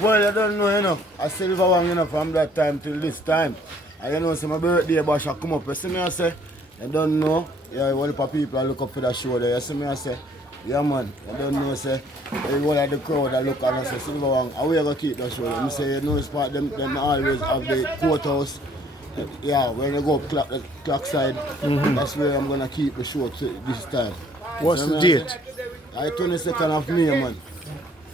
Well, I don't know, you know. I Silver Wong, you know, from that time till this time. And you know, say my birthday bash I come up. You see me, I say, I don't know. Yeah, one of the people I look up for that show there. You see me, I say, yeah, man. I don't know, say, one of the crowd I look and I say, Silver Wong, how we going to keep that show? I say, you know, it's part them always have the courthouse. Yeah, when you go up clock side, that's where I'm going to keep the show this time. What's the date? I 22nd of May, man.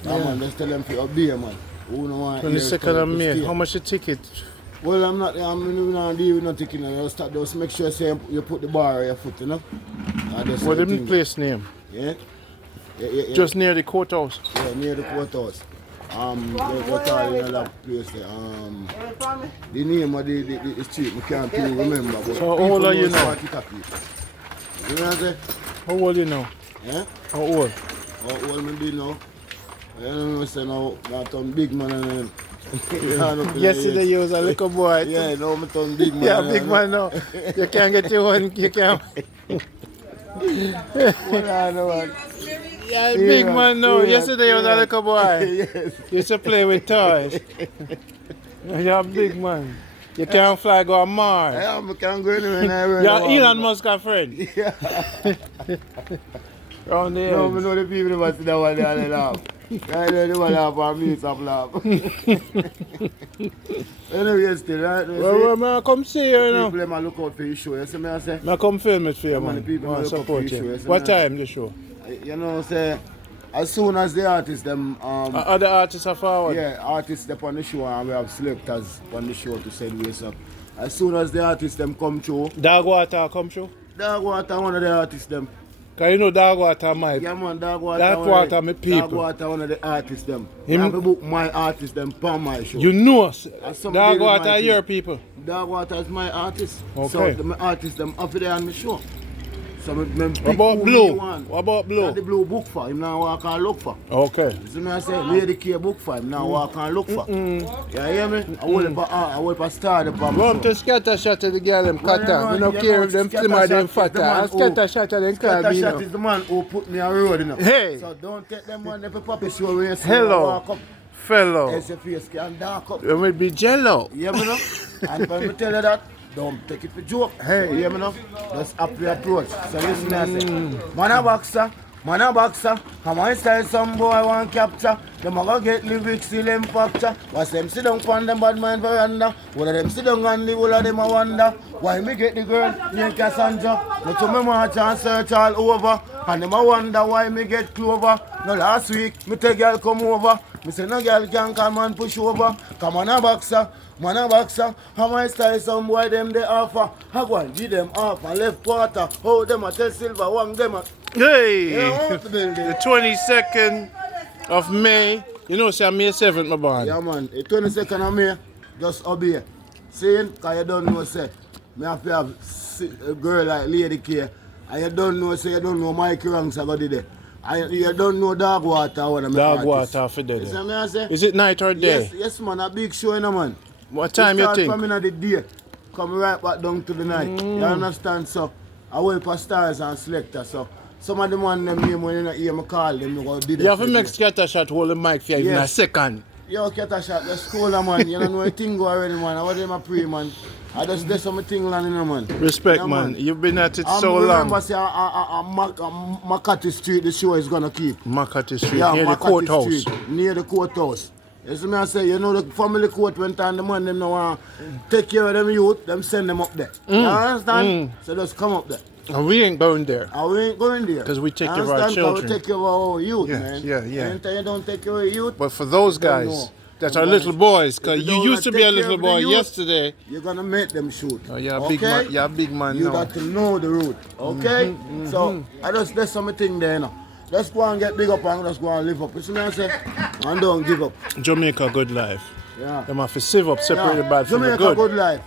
Yeah, man, just tell them to obey, man. 22nd of May. How much the ticket? Well, I'm not dealing with no ticket. Just make sure say you put the bar on your foot, you know. What is the place name? Yeah? Just near the courthouse. Yeah, near the courthouse. They call it another place there. The name of the street, I can't remember. But so how old are you now? You know what I'm saying? How old are you now? Yeah? How old? How old am I now? I don't know, say now, I turn big man and yesterday you was a little boy. Yeah, now I turn big man. Yeah, big man now. You can't get your one, you can't. Yeah, big man now. Yesterday you was a little boy. Yes. You used to play with toys. You're a big man. You can't fly go on Mars. Yeah, I can't go anywhere. You're Elon Musk friend. Yeah. Round the no, I know the people that sit down there and they laugh. I know the one laugh and me stop laugh. Anyway, still, right? Well, I come see you, you know. People might look out for your show, you see me I say? I come film it for you, man. People I look out for support your you. show, What time the show? You know, say, as soon as the artists, them... other artists are forward? Yeah, artists step on the show and we have selectors on the show to send ways up. As soon as the artists, them come through... Dogwater come through? Dogwater, one of the artists, them. Cause you know Dogwater Mike. Yeah man, Dogwater. Dogwater my people. Dogwater one of the artists them. I have to book my artist them for my show. You know Dogwater are your people. Dogwater is my artist. Okay. So my artist them up there on my show. So what about Blue? What about Blue? The Blue book for him now walk and look for. Okay. You see me I say Lady K book for him now walk and look for. You hear me? I will for star the bomb. Run to scatter shot of the girl them cutter. We don't care if them slim or them fatter. And scatter shot of them call me Scatter is the man who put me on road, you know. Hey. So don't take them one for puppy show when you see hello. walk up. Fellow. As your face can dark up. You will be jello. You hear me now? And when we tell you that, don't take it for joke. Hey, you hear me now? Just up the approach. So listen I say, man a boxer, come on style some boy want capture. Them a go get lyrics till them factor. Watch them sit down on them bad mind veranda. One of them sit down and the whole of them a wonder. Why me get the girl named Cassandra? No to me march and search all over. And them a wonder why me get Clover. No last week, me tell girl come over. Me say no girl can come and push over. Come on a boxer. Man a boxer, how my style some boy them they offer. I go and give them off and left quarter. How them a tell Silver Wong them a... Hey! The 22nd of May. You know, say May 7th, my boy. Yeah man, the 22nd of May, just obey. Saying, cause you don't know say, me have to have a girl like Lady K. And you don't know say, you don't know Mikey Ranks I got it there. And you don't know Dogwater one of my artists. Dogwater for that. You see me I say? Is it night or day? Yes man, a big show you know man. What time you think? From in the day, come right back down to the night. You understand? So, I will for stars and selectors. So, some of the man them name when you not hear me call them, you go do you have to make scatter shot hold the mic for you in a second. Yo, scatter shot, let's call them man. You don't know a thing go already man. I want them a pray man. I just do some thing landing man. Respect yeah, man. You've been at it so long. Remember say Makati Street the show is gonna keep. Makati Street, yeah, near Makati the courthouse. Street, near the courthouse. You see me I say, you know the family court went on the man them now want take care of them youth, them send them up there. You understand? So just come up there. And we ain't going there. And we ain't going there. Because we take care of our children. We take care of our youth, yeah, man. Yeah. Anytime you don't take care of youth. But for those guys that are little boys, because you used to be a little boy yesterday. You're going to make them shoot. Oh, you're a big man. You're a big man you now. got to know the route, okay? So, there's something there now. Let's go and get big up and let's go and live up. You see what I say? And don't give up. Jamaica Good Life. Yeah. Them have to sieve up, separate the bad from the Jamaica good. Good Life.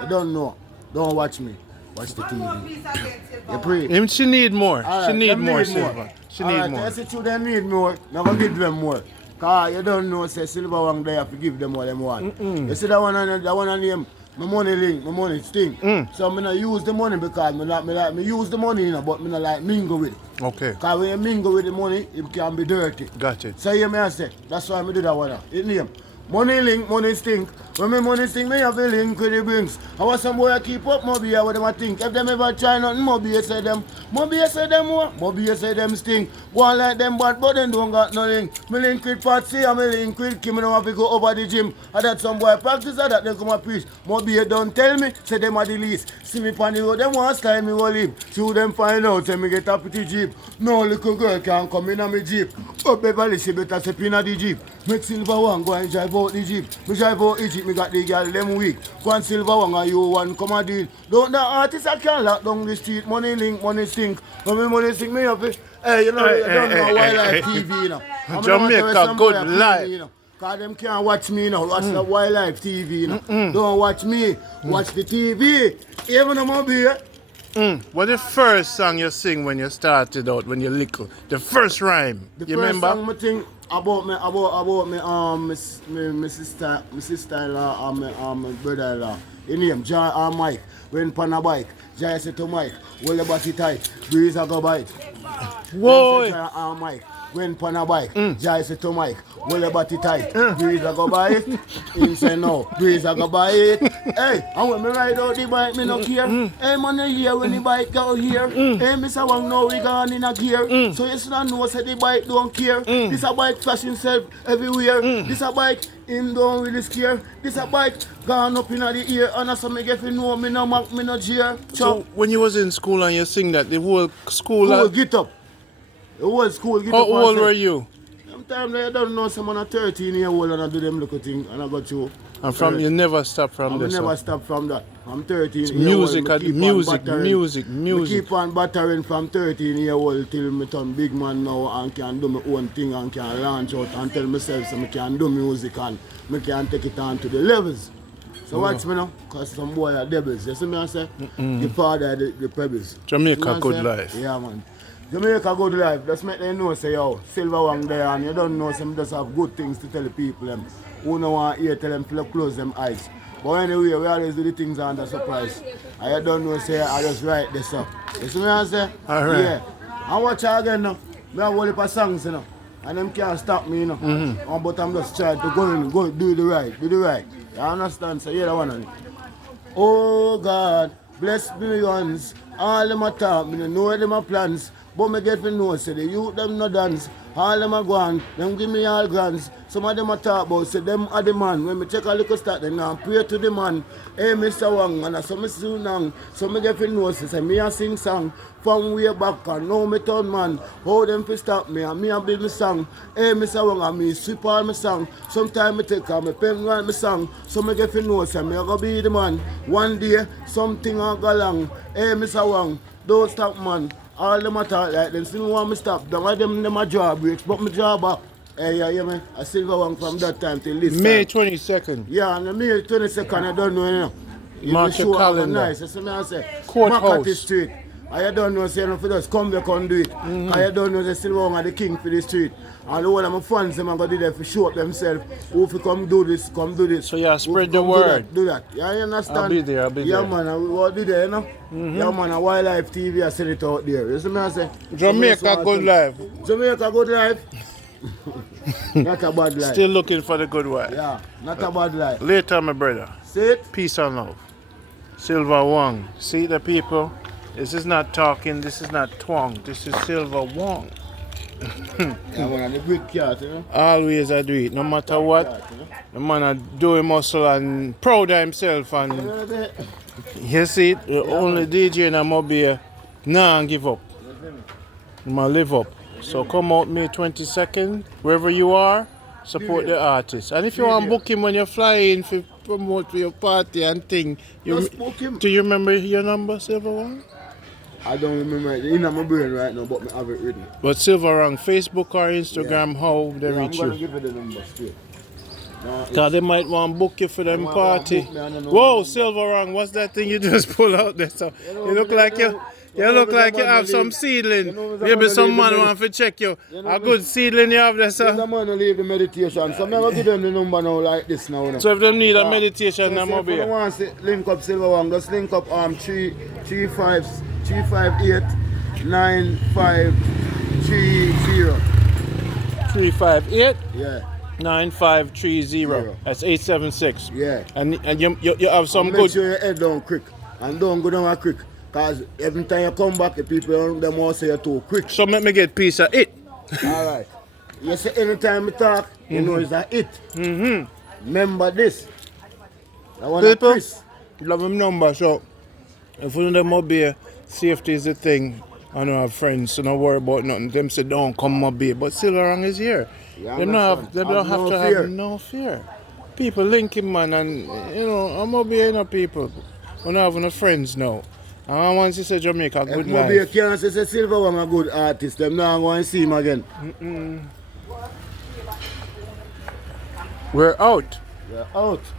You don't know. Don't watch me. Watch the TV. You pray. She need more. Right, she need more, Silver. She need more. Yes, it's true, they need more. Now go give them more. Because you don't know, say Silver Wong there to give them what they want. You see that one name, My money link, my money stink. So I not use the money because me use the money, you know, but me not like mingle with it. Okay. Because when you mingle with the money, it can be dirty. Got it. So you may say, that's why I do that one. It name. Money link, money stink. When me money stink, me have a link with the brings. I want some boy keep up Moby what them a think. If them ever try nothing, Moby say them what? Moby say them stink. One like them bad, but them don't got nothing. Me link with Patsy and me link with Kim, and I have to go over the gym. And that some boy practice and that they come and preach. Moby don't tell me, say them are the least. See me on the road, them want style me will live. See them find out, say me get a pretty jeep. No little girl can come in on me jeep. But Beverly, she better step in the jeep. Make Silver One go and drive out the jeep. Me drive out Egypt, me got the girl them weak. Go and Silver One and you one come a deal. Don't the artists I can lock down the street. Money link, money stink. When me money stink, me have it. Hey, you know, you don't know Wildlife TV, you know. Jamaica Good Life. You know. Cause them can't watch me, you know. Watch the Wildlife TV, you know. Don't watch me. Watch the TV. Even though I'm here. What the first song you sing when you started out, when you're little? The first rhyme. You remember? Song I think about my sister-in-law and my brother-in-law. His name John Mike. Went on a bike. Jai said to Mike, hold your body tight. Breeze a go bite. Whoa! John Mike. Went on a bike. Jai said to Mike, hold your body tight. Breeze a go bite. Him say no. Breeze a go bite. Hey, and when me ride out the bike, me no care. Hey, man, you hear when the bike go here. Hey, Mr. Wong, now we gone in a gear. So you should know, say the bike don't care. This a bike flash himself everywhere. This a bike, him don't really scare. This a bike gone up in the ear. And that's how me get to know, me no mock, me no jeer. So when you was in school and you sing that, the whole school... get up. The whole school get How up. old were you? Sometimes I don't know, someone at 13 years old and I do them little thing and I got you. And from you never stop from this. I never stop from that. I'm 13 years music, old. music. I keep on battering from 13 years old till me turn big man now and can do my own thing and can launch out and tell myself so I can do music and I can take it on to the levels. So watch me now, because some boy are devils. You see me I say? The father the pebbles. Jamaica Good Life. Yeah, man. Jamaica Good Life. Just make them know, say, yo, Silver Wong there, and you don't know, some just have good things to tell the people. Them. Who don't want to hear, tell them to close them eyes. But anyway, we always do the things under surprise. I don't know, say, I just write this up. You see me I say? All right. Yeah. And watch again now. I have a whole heap of songs, you know. And them can't stop me, you know. But I'm just trying to go do the right. You understand? So hear that one on it. Oh God, bless me ones. All them a talk, me know them a plans. But me get to know, say the youth them no dance. All them a go on, them give me all grants. Some of them a talk about, say them are the man. When me take a little start, then I pray to the man. Hey, Mr. Wong, and I saw me soon long. So me get to know, say me a sing song. From way back, and now me turn man. How them fi stop me, and me a build me song. Hey, Mr. Wong, and me sweep all my song. Sometimes me take out my pen write me song. So me get to know, say me a go be the man. One day, something a go long. Hey, Mr. Wong, don't stop man. All them a talk like them, still want me stop. Don't want them a jaw breaks, but me jaw back. Hey, yeah, yeah, man. I Silver One from that time till this May time. 22nd. Yeah, and May 22nd, I don't know, you know. Mark your calendar. Nice, that's what I say. Courthouse. Makati Street. I don't know, say, if you just come back and do it. I don't know, say, Silver One are the king for the street. And all of my fans, them are going to do that for show up themselves. Who if you come do this, come do this. So yeah, spread the word. Do that. Yeah, you understand? I'll be there. Yeah, man, we will be there, you know. Yeah, man, Wildlife TV, I send it out there. You see me, I say? Jamaica Good Life. Jamaica Good Life. Not a bad life. Still looking for the good wife. Yeah, not a bad life. Later, my brother. See it? Peace and love. Silver Wong. See the people? This is not talking, this is not twang. This is Silver Wong. Yeah, man, the big cat, you know. Always I do it, no matter what. The man a doing muscle and proud of himself. And you see it, the only DJ in Mobile, nah, give up. I'm gonna live up. So come out May 22nd, wherever you are, support the artist. And if you want to book him when you're flying for promote for your party and thing, Just book him. Do you remember your number, Silver Wong? I don't remember it. It's in my brain right now, but I have it written. But Silver Wong, Facebook or Instagram, how they reach I'm going to you? give you the number straight. Because they might want to book you for them party. Whoa, Silver Wong, what's that thing you just pull out there? So you look like You look like you have some seedling. Maybe some man want to check you. A good seedling you have there, There's a sir. man who leave the meditation. So I'm going to give them the number now like this now. You know. So if them need a meditation, So I'm if up you here. want to link up Silver Wong, just link up 358 9530. 358 Yeah. 9530. That's 876. Yeah. And you have some Make good. sure your head down quick. And don't go down a quick. Because every time you come back, the people them all say you're too quick. So let me get piece of it. Alright. You say anytime we talk, you know it's a hit. Remember this. I want People, Chris. love him number. So if one of them up here, safety is the thing. I don't have friends, so don't worry about nothing. Them say don't come up here, but Silverang is here. Yeah, They don't have to fear. have no fear. People linking man, and you know I'm up here, you know, people. We don't have no friends now. And once you say Jamaica Good If Mobile Life. can't say Silver Wong a good artist, them not going to see him again. We're out. We're out.